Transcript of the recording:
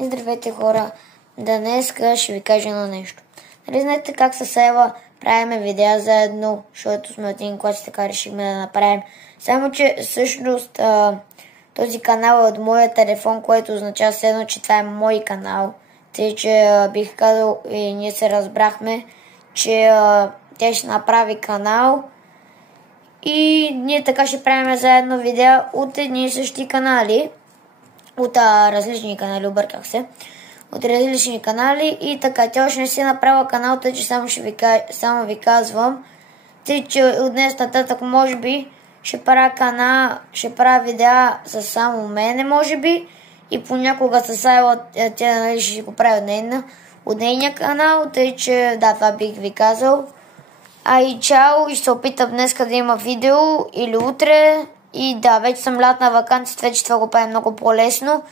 И здравейте хора, днеска ще ви кажа едно нещо. Нали знаете как с Ева правиме видеа заедно, защото сме от един клас и така решихме да направим. Само че всъщност този канал е от моя телефон, което означава следно, че това е мой канал. Тъй, че бих казал и ние се разбрахме, че тя ще направи канал и ние така ще правим заедно видеа от едни и същи канали. От различни канали, обърках се. От различни канали и така. Тя още не си направила канал, тъй че само ви казвам. Тъй, че от днес нататък може би ще правя видеа с само мене, може би. И понякога с Айла, тя нали, ще го прави от нейния канал. Тъй, че да, това бих ви казал. И чао, и ще се опитам днес да има видео или утре. И да, вече съм лятна ваканция, вече това го правя много по-лесно.